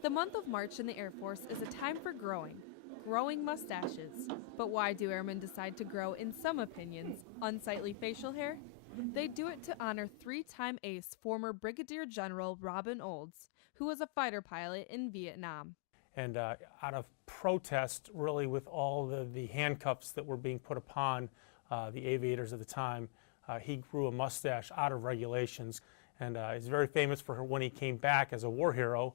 The month of March in the Air Force is a time for growing mustaches. But why do airmen decide to grow, in some opinions, unsightly facial hair? They do it to honor three-time ace former Brigadier General Robin Olds, who was a fighter pilot in Vietnam. And out of protest, really, with all the handcuffs that were being put upon the aviators at the time, he grew a mustache out of regulations. And he's very famous for when he came back as a war hero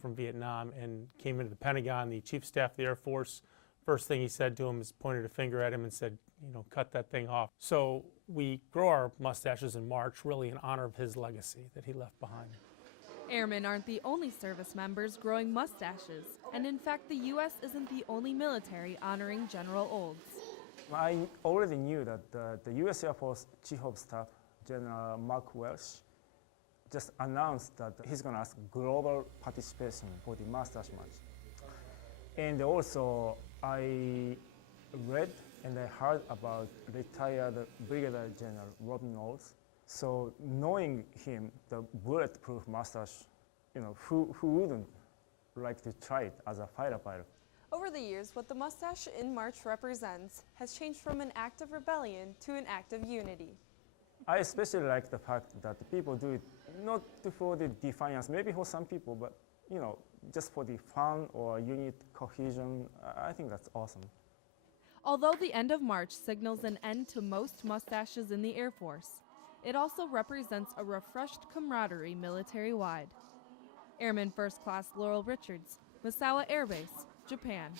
from Vietnam and came into the Pentagon, the Chief of Staff of the Air Force. First thing he said to him is pointed a finger at him and said, you know, cut that thing off. So we grow our mustaches in March, really in honor of his legacy that he left behind. Airmen aren't the only service members growing mustaches, and in fact the U.S. isn't the only military honoring General Olds. I already knew that the U.S. Air Force Chief of Staff, General Mark Welsh, just announced that he's going to ask global participation for the mustache march. And also, I read and I heard about retired Brigadier General Robin Olds. So knowing him, the bulletproof mustache, you know, who wouldn't like to try it as a fighter pilot? Over the years, what the mustache in March represents has changed from an act of rebellion to an act of unity. I especially like the fact that people do it not for the defiance, maybe for some people, but you know, just for the fun or unit cohesion. I think that's awesome. Although the end of March signals an end to most mustaches in the Air Force, it also represents a refreshed camaraderie military-wide. Airman First Class Laurel Richards, Misawa Air Base, Japan.